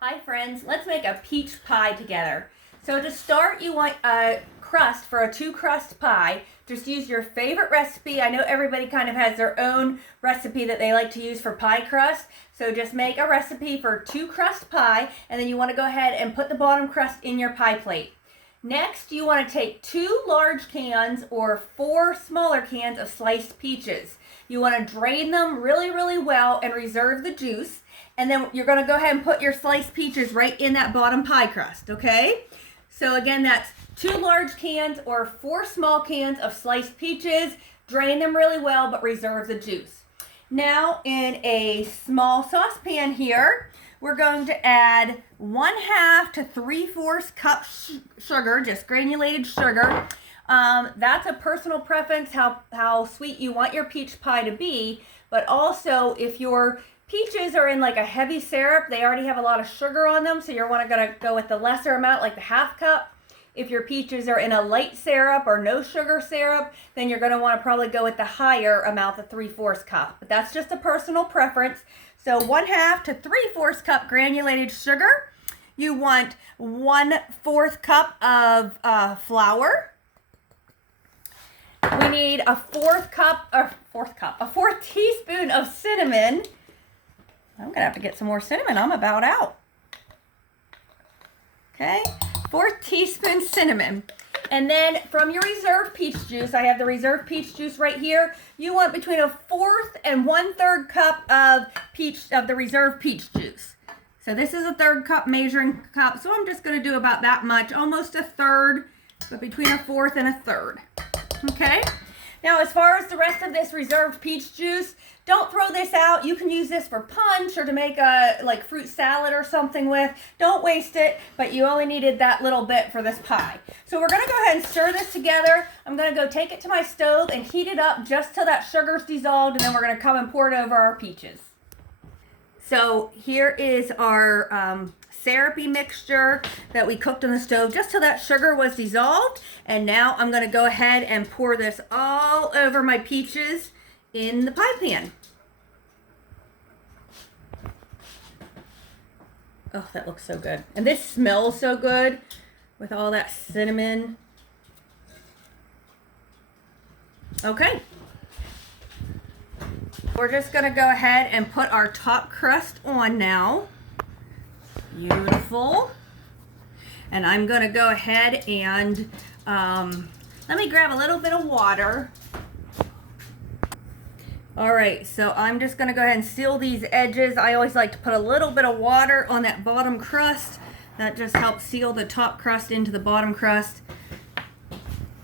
Hi friends, let's make a peach pie together. So to start, you want a crust for a 2-crust pie. Just use your favorite recipe. I know everybody kind of has their own recipe that they like to use for pie crust. So just make a recipe for 2-crust pie, and then you want to go ahead and put the bottom crust in your pie plate. Next, you want to take 2 large cans or 4 smaller cans of sliced peaches. You want to drain them really well and reserve the juice. And then you're going to go ahead and put your sliced peaches right in that bottom pie crust, okay? So again, that's 2 large cans or 4 small cans of sliced peaches. Drain them really well, but reserve the juice. Now, in a small saucepan here, we're going to add 1/2 to 3/4 cup sugar, just granulated sugar. That's a personal preference, how sweet you want your peach pie to be, but also if your peaches are in like a heavy syrup, they already have a lot of sugar on them, so you're gonna go with the lesser amount, like the 1/2 cup. If your peaches are in a light syrup or no sugar syrup, then you're gonna wanna probably go with the higher amount, the 3/4 cup. But that's just a personal preference. So 1/2 to 3/4 cup granulated sugar. You want 1/4 cup of flour. We need a 4th teaspoon of cinnamon. I'm gonna have to get some more cinnamon. I'm about out. Okay, 4th teaspoon cinnamon. And then from your reserve peach juice, I have the reserve peach juice right here. You want between a 1/4 and 1/3 cup of the reserve peach juice. So this is a 1/3 cup measuring cup. So I'm just gonna do about that much, almost a 1/3, but between a 1/4 and a 1/3. Okay. Now, as far as the rest of this reserved peach juice, don't throw this out. You can use this for punch or to make a fruit salad or something with. Don't waste it, but you only needed that little bit for this pie. So we're gonna go ahead and stir this together. I'm gonna go take it to my stove and heat it up just till that sugar's dissolved, and then we're gonna come and pour it over our peaches. So here is our syrupy mixture that we cooked on the stove just till that sugar was dissolved. And now I'm going to go ahead and pour this all over my peaches in the pie pan. Oh, that looks so good. And this smells so good with all that cinnamon. Okay. We're just going to go ahead and put our top crust on now. Beautiful. And I'm going to go ahead and let me grab a little bit of water. All right, so I'm just going to go ahead and seal these edges. I always like to put a little bit of water on that bottom crust. That just helps seal the top crust into the bottom crust.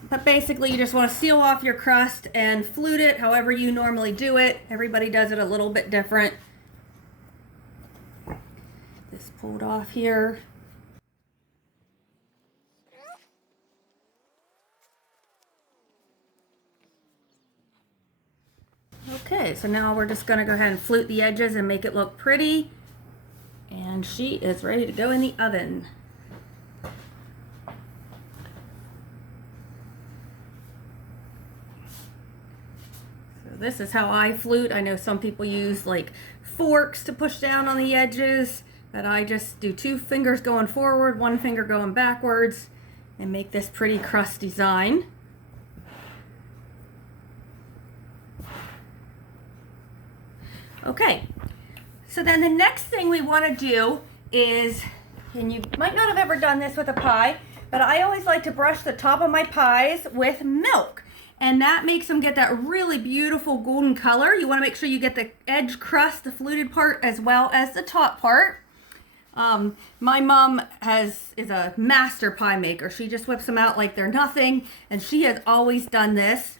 But basically, you just want to seal off your crust and flute it however you normally do it. Everybody does it a little bit different. This pulled off here. Okay, so now we're just going to go ahead and flute the edges and make it look pretty. And she is ready to go in the oven. So this is how I flute. I know some people use like forks to push down on the edges, but I just do 2 fingers going forward, 1 finger going backwards, and make this pretty crust design. Okay, so then the next thing we want to do is, and you might not have ever done this with a pie, but I always like to brush the top of my pies with milk. And that makes them get that really beautiful golden color. You want to make sure you get the edge crust, the fluted part, as well as the top part. My mom is a master pie maker. She just whips them out like they're nothing, and she has always done this.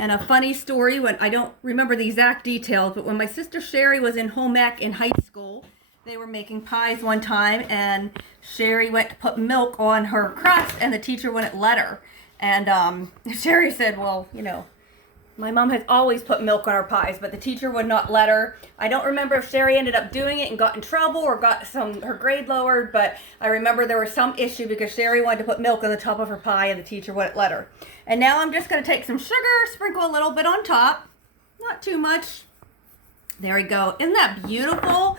And a funny story, when I don't remember the exact details, but when my sister Sherry was in home ec in high school, they were making pies one time, and Sherry went to put milk on her crust, and the teacher wouldn't let her. And Sherry said, well, you know, my mom has always put milk on her pies, but the teacher would not let her. I don't remember if Sherry ended up doing it and got in trouble or got her grade lowered, but I remember there was some issue because Sherry wanted to put milk on the top of her pie and the teacher wouldn't let her. And now I'm just going to take some sugar, sprinkle a little bit on top, not too much. There we go. Isn't that beautiful?